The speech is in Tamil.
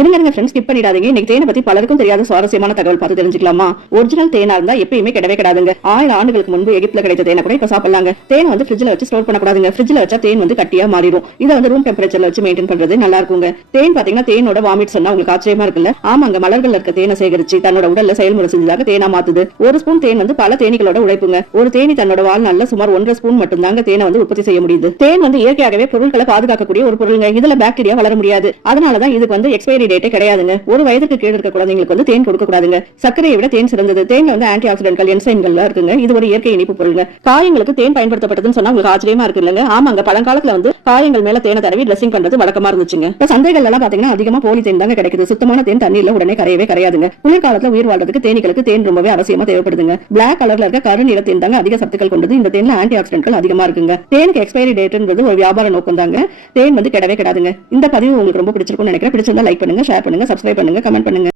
இருங்க ஃப்ரெண்ட்ஸ், ஸ்கிப் பண்ணிடாதீங்க. இன்னைக்கு தேனை பத்தி பலருக்கும் தெரியாத சுவாரஸ்யமான தகவல் பார்த்து தெரிஞ்சுக்கலாமா? ஒரிஜினல் தேனா இருந்தா எப்பயுமே கிடவே கிடாதுங்க. 1000 ஆண்டுகளுக்கு முன்பு எகிப்துல கிடைத்த தேனை கூட இப்ப சாப்பிடலாங்க. தேனை வந்து ஃப்ரிட்ஜ்ல வச்சு ஸ்டோர் பண்ணக்கூடாதுங்க. ஃப்ரிட்ஜ்ல வச்சா தேன் வந்து கட்டியா மாறிடும். இதை வந்து ரூம் டெம்பரேச்சர்ல வச்சு மெயின்டைன் பண்றது நல்லா இருக்குங்க. தேன் பாத்தீங்கன்னா தேனோட வாமிட் சொன்னா உங்களுக்கு ஆச்சரியமா இருக்குல்ல? ஆமாங்க, மலர்கள் இருக்க தேனை சேகரிச்சு தன்னோட உடல்ல செயல்முறை செஞ்சதாக தேனா மாத்துது. ஒரு ஸ்பூன் தேன் வந்து பல தேனீகளோட உழைப்புங்க. ஒரு தேனி தன்னோட வாழ்நாள்ல சுமார் 1.5 ஸ்பூன் மட்டும் தாங்க தேனை வந்து உற்பத்தி செய்ய முடியுது. தேன் வந்து இயற்கையாகவே பொருட்களை பாதுகாக்கக்கூடிய ஒரு பொருளுங்க. இதுல பாக்டீரியா வளர முடியாது. அதனாலதான் இதுக்கு வந்து எக்ஸ்பைரி டேட்டே கிடையாதுங்க. ஒரு வயதுக்கு கீழ இருக்க குழந்தைங்களுக்கு வந்து தேன் கொடுக்க கூடாதுங்க. சர்க்கரையை விட தேன் சிறந்தது. தேன்ல வந்து ஆன்டி ஆக்சிடென்ட்கள், என்சைம்கள் இருக்குங்க. இது ஒரு இயற்கை இனிப்பு பொருளுங்க. காயங்களுக்கு தேன் பயன்படுத்தப்பட்டதுன்னு சொன்னா உங்களுக்கு ஆச்சரியமா இருக்கு இல்லங்க? ஆமாங்க, பழங்காலத்துல வந்து காயங்கள் மேல தேனை தடவி ட்ரெஸ்ஸிங் பண்றது வழக்கமா இருந்துச்சுங்க. இப்ப சந்தைகள் எல்லாம் பாத்தீங்கன்னா அதிகமா போலி தேன் தாங்க கிடைக்குது. சுத்தமான தேன் தண்ணீர்ல உடனே கரையவே கரையாதுங்க. குளிர்காலத்துல உயிர் வாழ்றதுக்கு தேனீகளுக்கு தேன் ரொம்பவே அவசியமா தேவைப்படுதுங்க. பிளாக் கலர்ல இருக்க கருநிற தேன் தாங்க அதிக சத்துக்கள் கொண்டது. இந்த தேன்ல ஆன்டி ஆக்சிடென்ட்கள் அதிகமா இருக்குங்க. தேனுக்கு எக்ஸ்பைரி டேட்ன்றது ஒரு வியாபார நோக்கம் தாங்க. தேன் வந்து கிடவே கிடாதுங்க. இந்த பதிவு உங்களுக்கு ரொம்ப பிடிச்சிருக்கும்னு நினைக்கிறேன். பிடிச்சிருந்தா லைக் பண்ணுங்க, ஷேர் பண்ணுங்க, சப்ஸ்கிரைப் பண்ணுங்க, கமெண்ட் பண்ணுங்க.